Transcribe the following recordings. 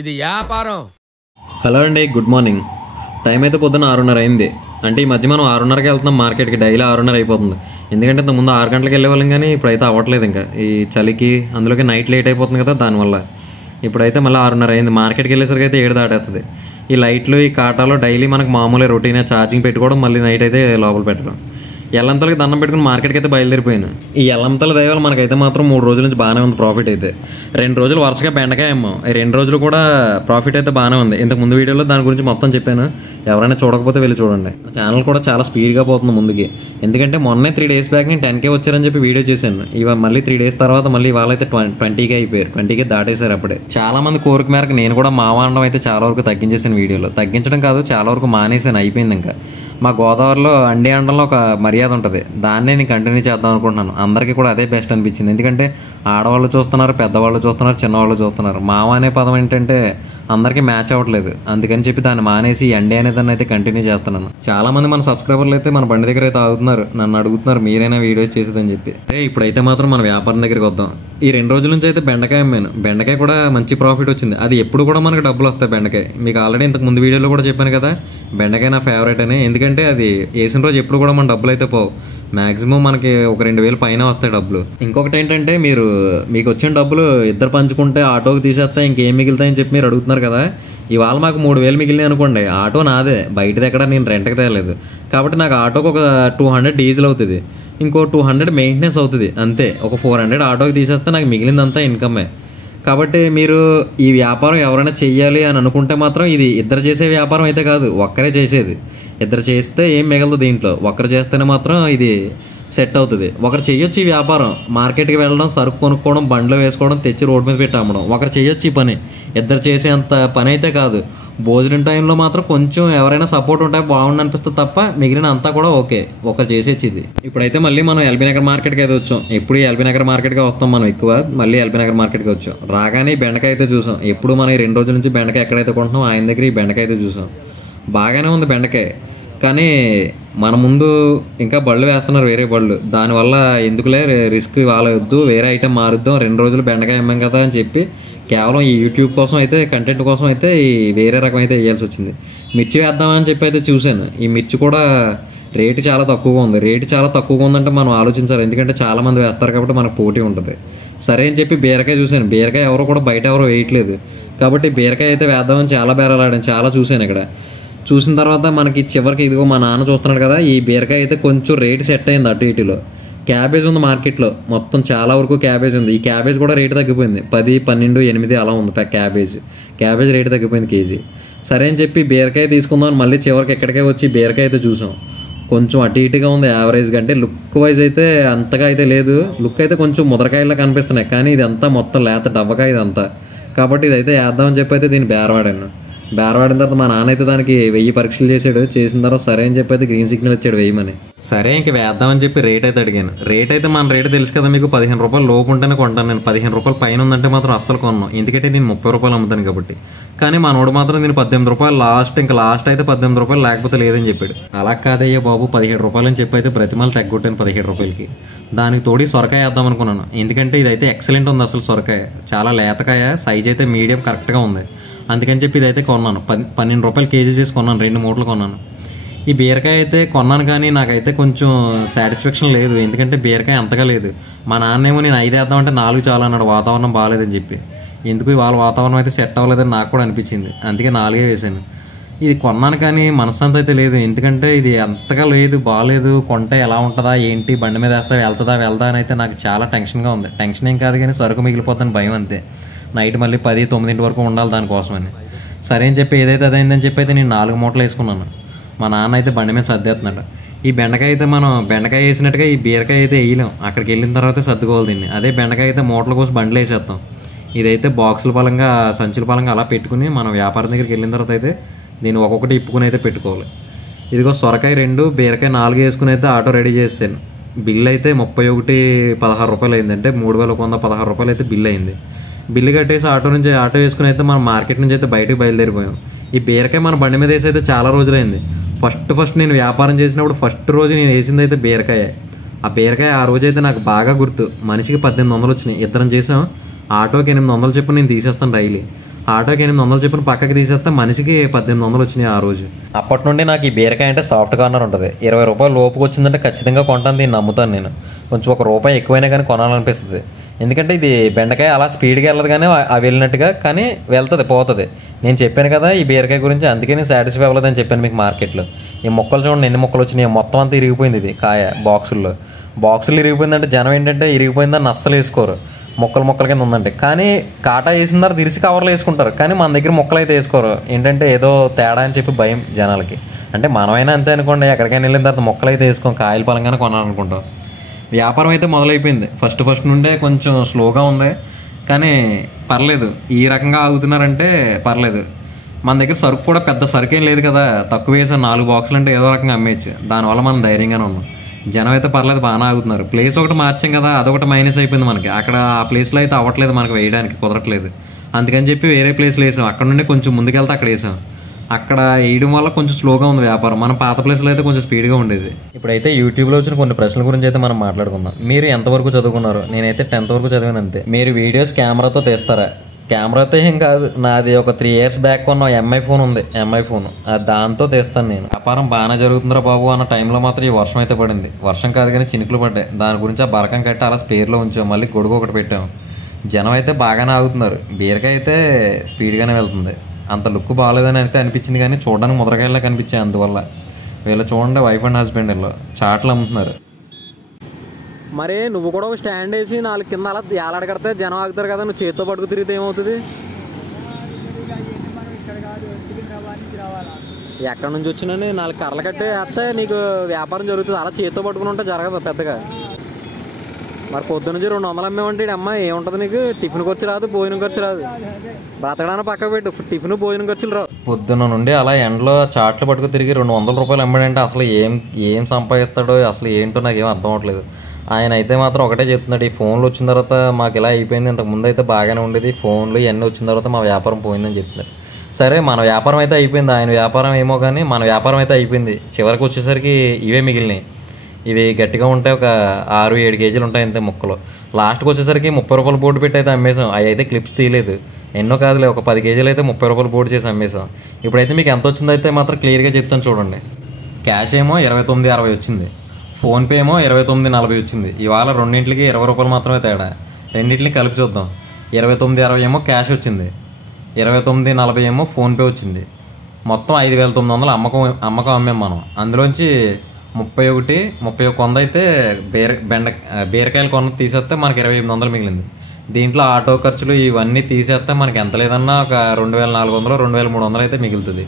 ఇది వ్యాపారం. హలో అండి, గుడ్ మార్నింగ్. టైం అయితే పొద్దున్న 6:30 అయింది. అంటే ఈ మధ్య మనం 6:30కి వెళ్తున్నాం మార్కెట్కి. డైలీ 6:30 అయిపోతుంది. ఎందుకంటే ఇంతకుముందు 6 గంటలకు వెళ్ళేవాళ్ళం, కానీ ఇప్పుడైతే అవ్వట్లేదు. ఇంకా ఈ చలికి అందులోకి నైట్ లేట్ అయిపోతుంది కదా, దానివల్ల ఇప్పుడైతే మళ్ళీ 6:30 అయింది. మార్కెట్కి వెళ్ళేసరికి అయితే 7 దాటేస్తుంది. ఈ లైట్లు ఈ కాటాలో డైలీ మనకు మామూలు రొటీనే ఛార్జింగ్ పెట్టుకోవడం, మళ్ళీ నైట్ అయితే లోపల పెట్టడం. ఎల్లంతలకి దండం పెట్టుకుని మార్కెట్కి అయితే బయలుదేరిపోయాను. ఈ ఎల్లంతల దయవల్ల మనకైతే మాత్రం 3 రోజుల నుంచి బాగానే ఉంది ప్రాఫిట్ అయితే. 2 రోజులు వరుసగా బెండకాయ అమ్మాం. ఈ 2 రోజులు కూడా ప్రాఫిట్ అయితే బాగానే ఉంది. ఇంతకు ముందు వీడియోలో దాని గురించి మొత్తం చెప్పాను. ఎవరైనా చూడకపోతే వెళ్ళి చూడండి. ఛానల్ కూడా చాలా స్పీడ్గా పోతుంది ముందుకి. ఎందుకంటే మొన్నే 3 డేస్ బ్యాక్ నేను 10K వచ్చారని చెప్పి వీడియో చేశాను. మళ్ళీ 3 డేస్ తర్వాత మళ్ళీ వాళ్ళైతే 20K అయిపోయారు. 20K దాటేశారు అప్పుడే. చాలా మంది కోరిక మేరకు నేను కూడా మా వాడడం అయితే చాలా వరకు తగ్గించేసాను. వీడియోలో తగ్గించడం కాదు, చాలా వరకు మానేసాను. అయిపోయింది. ఇంకా మా గోదావరిలో అండి అండంలో ఒక మర్యాద ఉంటుంది. దాన్నే నేను కంటిన్యూ చేద్దాం అనుకుంటున్నాను. అందరికీ కూడా అదే బెస్ట్ అనిపించింది. ఎందుకంటే ఆడవాళ్ళు చూస్తున్నారు, పెద్దవాళ్ళు చూస్తున్నారు, చిన్నవాళ్ళు చూస్తున్నారు. మావ అనే పదం ఏంటంటే అందరికీ మ్యాచ్ అవ్వట్లేదు. అందుకని చెప్పి దాన్ని మానేసి అండి అనే దాన్ని అయితే కంటిన్యూ చేస్తున్నాను. చాలా మంది మన సబ్స్క్రైబర్లు అయితే మన బండి దగ్గర అయితే ఆగుతున్నారు, నన్ను అడుగుతున్నారు మీరైనా వీడియోస్ చేసేదని చెప్పి. ఇప్పుడైతే మాత్రం మన వ్యాపారం దగ్గరికి వద్దాం. ఈ 2 రోజుల నుంచి అయితే బెండకాయ అమ్మాను. బెండకాయ కూడా మంచి ప్రాఫిట్ వచ్చింది. అది ఎప్పుడు కూడా మనకు డబ్బులు వస్తాయి. బెండకాయ మీకు ఆల్రెడీ ఇంతకు ముందు వీడియోలో కూడా చెప్పాను కదా, బెండకాయ నా ఫేవరెట్ అని. ఎందుకంటే అది వేసిన రోజు ఎప్పుడు కూడా మన డబ్బులు అయితే పోవు. మ్యాక్సిమం మనకి ఒక 2,000 పైన వస్తాయి డబ్బులు. ఇంకొకటి ఏంటంటే మీకు వచ్చిన డబ్బులు ఇద్దరు పంచుకుంటే ఆటోకి తీసేస్తే ఇంకేం మిగులుతాయని చెప్పి మీరు అడుగుతున్నారు కదా. ఇవాళ మాకు 3,000 మిగిలినాయి అనుకోండి. ఆటో నాదే, బయటది ఎక్కడ నేను రెంట్కి తేలేదు. కాబట్టి నాకు ఆటోకి ఒక 200 డీజిల్ అవుతుంది, ఇంకో 200 మెయింటెనెన్స్ అవుతుంది. అంతే. ఒక 400 ఆటోకి తీసేస్తే నాకు మిగిలిందంతా ఇన్కమే. కాబట్టి మీరు ఈ వ్యాపారం ఎవరైనా చెయ్యాలి అని అనుకుంటే మాత్రం ఇది ఇద్దరు చేసే వ్యాపారం అయితే కాదు, ఒక్కరే చేసేది. ఇద్దరు చేస్తే ఏం మిగలదు దీంట్లో. ఒక్కరు చేస్తేనే మాత్రం ఇది సెట్ అవుతుంది. ఒకరు చెయ్యొచ్చు ఈ వ్యాపారం. మార్కెట్కి వెళ్ళడం, సరుకు కొనుక్కోవడం, బండ్లో వేసుకోవడం, తెచ్చి రోడ్డు మీద పెట్టి అమ్మడం. ఒకరు చెయ్యొచ్చు ఈ పని. ఇద్దరు చేసేంత పని అయితే కాదు. భోజనం టైంలో మాత్రం కొంచెం ఎవరైనా సపోర్ట్ ఉంటే బాగుండు అనిపిస్తుంది తప్ప మిగిలిన అంతా కూడా ఓకే, ఒకరు చేసేది ఇది. ఇప్పుడైతే మళ్ళీ మనం ఎల్బీ నగర్ మార్కెట్కి అయితే వచ్చాం. ఎప్పుడు ఎల్బీ నగర్ మార్కెట్గా వస్తాం మనం ఎక్కువ. మళ్ళీ ఎల్బీ నగర్ మార్కెట్కి వచ్చాం. రాగానే ఈ బెండకాయ అయితే చూసాం. ఎప్పుడు మనం ఈ 2 రోజుల నుంచి బెండకాయ ఎక్కడైతే కొంటున్నాం ఆయన దగ్గర ఈ బెండకాయ అయితే చూసాం. బాగానే ఉంది బెండకాయ, కానీ మన ముందు ఇంకా బళ్ళు వేస్తున్నారు, వేరే బళ్ళు. దానివల్ల ఎందుకులే రిస్క్ ఇవాళ వద్దు, వేరే ఐటెం మారుద్దాం. 2 రోజులు బెండకాయ అమ్మాం కదా అని చెప్పి కేవలం ఈ యూట్యూబ్ కోసం అయితే, కంటెంట్ కోసం అయితే ఈ వేరే రకం అయితే వేయాల్సి వచ్చింది. మిర్చి వేద్దామని చెప్పి అయితే చూశాను. ఈ మిర్చి కూడా రేటు చాలా తక్కువగా ఉంది. రేటు చాలా తక్కువగా ఉందంటే మనం ఆలోచించాలి. ఎందుకంటే చాలామంది వేస్తారు కాబట్టి మనకు పోటీ ఉంటుంది. సరే అని చెప్పి బీరకాయ చూశాను. బీరకాయ ఎవరు కూడా బయట ఎవరు వేయట్లేదు. కాబట్టి బీరకాయ అయితే వేద్దామని చాలా బేరాలాడాను, చాలా చూశాను. ఇక్కడ చూసిన తర్వాత మనకి చివరికి ఇదిగో మా నాన్న చూస్తున్నాడు కదా, ఈ బీరకాయ అయితే కొంచెం రేటు సెట్ అయింది. అటు ఇటులో క్యాబేజ్ ఉంది మార్కెట్లో, మొత్తం చాలా వరకు క్యాబేజ్ ఉంది. ఈ క్యాబేజ్ కూడా రేటు తగ్గిపోయింది. 10, 12, 8 అలా ఉంది క్యాబేజ్ రేటు తగ్గిపోయింది కేజీ. సరే అని చెప్పి బీరకాయ తీసుకుందాం. మళ్ళీ చివరికి ఎక్కడికే వచ్చి బీరకాయ అయితే చూసాం. కొంచెం అటు ఇటుగా ఉంది యావరేజ్గా. అంటే లుక్ వైజ్ అయితే అంతగా అయితే లేదు. లుక్ అయితే కొంచెం ముదరకాయలా కనిపిస్తున్నాయి, కానీ ఇదంతా మొత్తం లేత డబ్బకాయ ఇదంతా. కాబట్టి ఇదైతే వేద్దామని చెప్పి అయితే దీన్ని బేరవాడిన తర్వాత మా నాన్న అయితే దానికి 1000 పరీక్షలు చేశాడు. చేసిన తర్వాత సరే అని చెప్పి అయితే గ్రీన్ సిగ్నల్ ఇచ్చాడు వేయమని. సరే ఇంక వేద్దామని చెప్పి రేట్ అయితే అడిగాను. రేట్ అయితే మన రేటు తెలుసు కదా మీకు, 15 రూపాయలు లోపు ఉంటేనే కొంటాను నేను. 15 రూపాయలు పైన ఉందంటే మాత్రం అస్సలు కొన్నాను. ఎందుకంటే నేను 30 రూపాయలు అమ్ముతాను కాబట్టి. కానీ మా నోడు మాత్రం నేను 18 రూపాయలు లాస్ట్ అయితే 18 రూపాయలు లేకపోతే లేదని చెప్పాడు. అలా కాదయ్యా బాబు 17 రూపాయలు అని చెప్పి అయితే ప్రతిమాలు తగ్గొట్టాను 17 రూపాయలకి. దానికి తోడి సొరకాయ వేద్దాం అనుకున్నాను. ఎందుకంటే ఇదైతే ఎక్సలెంట్ ఉంది అసలు. సొరకాయ చాలా లేతకాయ, సైజ్ అయితే మీడియం కరెక్ట్గా ఉంది. అందుకని చెప్పి ఇదైతే కొన్నాను. 12 రూపాయలు కేజీ చేసి కొన్నాను. 2 మూటలు కొన్నాను. ఈ బీరకాయ అయితే కొన్నాను, కానీ నాకైతే కొంచెం సాటిస్ఫాక్షన్ లేదు. ఎందుకంటే బీరకాయ అంతగా లేదు. మా నాన్నేమో నేను 5 వేద్దామంటే 4 చాలా అన్నాడు, వాతావరణం బాగాలేదని చెప్పి. ఎందుకు ఇవాళ వాతావరణం అయితే సెట్ అవ్వలేదని నాకు కూడా అనిపించింది. అందుకే 4 వేసాను. ఇది కొన్నాను, కానీ మనశ్శాంతి అయితే లేదు. ఎందుకంటే ఇది అంతగా లేదు, బాగాలేదు. కొంటే ఎలా ఉంటుందా ఏంటి, బండి మీద వేస్తా వెళ్దా అని అయితే నాకు చాలా టెన్షన్గా ఉంది. టెన్షన్ ఏం కాదు, కానీ సరుకు మిగిలిపోతుందని భయం అంతే. నైట్ మళ్ళీ 10, 9 వరకు ఉండాలి దానికోసమని. సరే అని చెప్పి ఏదైతే అదైందని చెప్పి అయితే నేను 4 మూటలు వేసుకున్నాను. మా నాన్న అయితే బండి మీద సర్దేస్తున్నాడు. ఈ బెండకాయ అయితే మనం బెండకాయ వేసినట్టుగా ఈ బీరకాయ అయితే వేయలేం. అక్కడికి వెళ్ళిన తర్వాత సర్దుకోవాలి దీన్ని. అదే బెండకాయ అయితే మూటల కోసం బండ్లు వేసేస్తాం. ఇదైతే బాక్సుల పరంగా, సంచుల పరంగా అలా పెట్టుకుని మనం వ్యాపారం దగ్గరికి వెళ్ళిన తర్వాత అయితే దీన్ని ఒక్కొక్కటి ఇప్పుకుని అయితే పెట్టుకోవాలి. ఇదిగో సొరకాయ 2, బీరకాయ 4 వేసుకుని అయితే ఆటో రెడీ చేసాను. బిల్లు అయితే 31,16 రూపాయలు అయింది. అంటే 3,116 రూపాయలు అయితే బిల్లు అయింది. బిల్లు కట్టేసి ఆటో వేసుకుని అయితే మనం మార్కెట్ నుంచి అయితే బయటకు బయలుదేరిపోయాం. ఈ బీరకాయ మన బండి మీద వేసి అయితే చాలా రోజులైంది. ఫస్ట్ నేను వ్యాపారం చేసినప్పుడు ఫస్ట్ రోజు నేను వేసింది అయితే బీరకాయ. ఆ బీరకాయ ఆ రోజు అయితే నాకు బాగా గుర్తు. మనిషికి 1800 వచ్చినాయి. ఇద్దరం చేసాం. ఆటోకి 800 చెప్పి నేను తీసేస్తాను డైలీ. ఆటోకి 800 చెప్పిన పక్కకి తీసేస్తే మనిషికి 1800 వచ్చినాయి ఆ రోజు. అప్పటి నుండి నాకు ఈ బీరకాయ అంటే సాఫ్ట్ కార్నర్ ఉంటుంది. 20 రూపాయలు లోపుకి వచ్చిందంటే ఖచ్చితంగా కొంటాను, దీన్ని నమ్ముతాను నేను. కొంచెం ₹1 ఎక్కువైనా కానీ కొనాలనిపిస్తుంది. ఎందుకంటే ఇది బెండకాయ అలా స్పీడ్గా వెళ్ళదు కానీ అవి వెళ్ళినట్టుగా, కానీ వెళ్తుంది పోతుంది. నేను చెప్పాను కదా ఈ బీరకాయ గురించి, అందుకే నేను సాటిస్ఫై అవ్వలేదని చెప్పాను మీకు. మార్కెట్లో ఈ మొక్కలు చూడండి ఎన్ని మొక్కలు వచ్చినాయి, మొత్తం అంతా ఇరిగిపోయింది. ఇది కాయ బాక్సుల్లో ఇరిగిపోయిందంటే జనం ఏంటంటే ఇరిగిపోయిందని అస్సలు వేసుకోరు, మొక్కల కింద ఉందంటే. కానీ కాటా వేసిన తర్వాత ఇరిసి కవర్లు వేసుకుంటారు, కానీ మన దగ్గర మొక్కలు అయితే వేసుకోరు. ఏంటంటే ఏదో తేడా అని చెప్పి భయం జనాలకి. అంటే మనమైనా అంతే అనుకోండి, ఎక్కడికైనా వెళ్ళిన తర్వాత మొక్కలు అయితే వేసుకోం, కాయల పలంగానే కొనాలనుకుంటాం. వ్యాపారం అయితే మొదలైపోయింది. ఫస్ట్ నుండే కొంచెం స్లోగా ఉంది, కానీ పర్లేదు. ఈ రకంగా ఆగుతున్నారంటే పర్లేదు. మన దగ్గర సరుకు కూడా పెద్ద సరుకు ఏం లేదు కదా, తక్కువ వేసాను 4 బాక్సులు అంటే ఏదో రకంగా అమ్మేయచ్చు. దానివల్ల మనం ధైర్యంగానే ఉన్నాం. జనం అయితే పర్లేదు, బాగానే ఆగుతున్నారు. ప్లేస్ ఒకటి మార్చాం కదా, అదొకటి మైనస్ అయిపోయింది మనకి. అక్కడ ఆ ప్లేస్లో అయితే అవ్వట్లేదు, మనకు వేయడానికి కుదరట్లేదు. అందుకని చెప్పి వేరే ప్లేస్లో వేసాం. అక్కడ నుండి కొంచెం ముందుకెళ్తే అక్కడ వేసాం. అక్కడ వేయడం వల్ల కొంచెం స్లోగా ఉంది వ్యాపారం. మన పాత ప్లేస్లో అయితే కొంచెం స్పీడ్గా ఉండేది. ఇప్పుడైతే యూట్యూబ్లో వచ్చిన కొన్ని ప్రశ్నల గురించి అయితే మనం మాట్లాడుకుందాం. మీరు ఎంతవరకు చదువుకున్నారు? నేనైతే 10th వరకు చదివాను అంతే. మీరు వీడియోస్ కెమెరాతో తీస్తారా? కెమెరాతో ఏం కాదు, నాది ఒక 3 years బ్యాక్ కొన్న ఎంఐ ఫోన్ ఉంది, ఎంఐ ఫోన్. దాంతో తీస్తాను నేను. వ్యాపారం బాగానే జరుగుతుందిరా బాబు అన్న టైంలో మాత్రం ఈ వర్షం అయితే పడింది. వర్షం కాదు కానీ చినుకులు పడ్డాయి. దాని గురించి ఆ బరకం కట్టి అలా స్పేర్లో ఉంచాం, మళ్ళీ గొడుగు ఒకటి పెట్టాం. జనం అయితే బాగానే ఆగుతున్నారు. బీరకాయ అయితే స్పీడ్గానే వెళ్తుంది. అంత లుక్ బాగాలేదని అయితే అనిపించింది, కానీ చూడడానికి ముద్రకాయలా కనిపించాయి. అందువల్ల వీళ్ళు చూడండి, వైఫ్ అండ్ హస్బెండ్ వీళ్ళు చాట్లు అమ్ముతున్నారు. మరి నువ్వు కూడా ఒక స్టాండ్ వేసి 4 కింద అలా ఏలాడగడితే జనం ఆగుతారు కదా, నువ్వు చేతితో పట్టుకు తిరిగితే ఏమవుతుంది? ఎక్కడి నుంచి వచ్చినా 4 కర్రలు కట్టి వేస్తే నీకు వ్యాపారం జరుగుతుంది. అలా చేతితో పట్టుకుని ఉంటే జరగదు పెద్దగా. మరి పొద్దు నుంచి 200 అమ్మేమంటే అమ్మ ఏముంటుంది నీకు? టిఫిన్ ఖర్చు రాదు, భోజనం ఖర్చు రాదు. బతకడానికి పక్క పెట్టు, టిఫిన్ భోజనం ఖర్చులు రావు. పొద్దున్న నుండి అలా ఎండలో చాట్లు పట్టుకు తిరిగి 200 రూపాయలు అమ్మాడంటే అసలు ఏం సంపాదిస్తాడో అసలు ఏంటో నాకేం అర్థం అవ్వట్లేదు. ఆయన అయితే మాత్రం ఒకటే చెప్తున్నాడు, ఈ ఫోన్లు వచ్చిన తర్వాత మాకు ఇలా అయిపోయింది, ఇంతకు ముందు అయితే బాగానే ఉండేది, ఫోన్లు ఇవన్నీ వచ్చిన తర్వాత మా వ్యాపారం పోయిందని చెప్తున్నారు. సరే, మన వ్యాపారం అయితే అయిపోయింది, ఆయన వ్యాపారం ఏమో కానీ మన వ్యాపారం అయితే అయిపోయింది. చివరికి వచ్చేసరికి ఇవే మిగిలినాయి. ఇవి గట్టిగా ఉంటాయి, ఒక 6-7 కేజీలు ఉంటాయి అంతే ముక్కలు. లాస్ట్కి వచ్చేసరికి 30 రూపాయలు బోర్డు పెట్టి అయితే అమ్మేసాం. అవి అయితే క్లిప్స్ తీయలేదు, ఎన్నో కాదులే, ఒక 10 కేజీలు అయితే 30 రూపాయలు బోర్డు చేసి అమ్మేసాం. ఇప్పుడైతే మీకు ఎంత వచ్చిందో అయితే మాత్రం క్లియర్గా చెప్తాను చూడండి. క్యాష్ ఏమో 29.60 వచ్చింది, ఫోన్పే ఏమో 29.40 వచ్చింది. ఇవాళ రెండింటికి 20 రూపాయలు మాత్రమే తేడా. రెండింటిని కలిపి చూద్దాం. 29.60 ఏమో క్యాష్ వచ్చింది, 29.40 ఏమో ఫోన్పే వచ్చింది. మొత్తం 5,900 అమ్మకం అమ్మాం మనం. అందులోంచి 31 అయితే బీరకాయలు కొన్న తీసేస్తే మనకి 2800 మిగిలింది. దీంట్లో ఆటో ఖర్చులు ఇవన్నీ తీసేస్తే మనకి ఎంత లేదన్నా ఒక 2,400 2,300 అయితే మిగులుతుంది.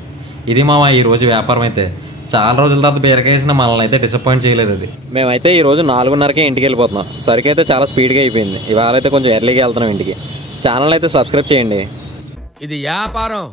ఇది మా ఈరోజు వ్యాపారం అయితే. చాలా రోజుల తర్వాత బీరకాయ వేసిన మనల్ని అయితే డిసప్పాయింట్ చేయలేదు అది. మేమైతే ఈరోజు 4:30కే ఇంటికి వెళ్ళిపోతున్నాం. సరికి అయితే చాలా స్పీడ్గా అయిపోయింది. ఇవాళ అయితే కొంచెం ఎర్లీగా వెళ్తున్నాం ఇంటికి. ఛానల్ అయితే సబ్స్క్రైబ్ చేయండి. ఇది వ్యాపారం.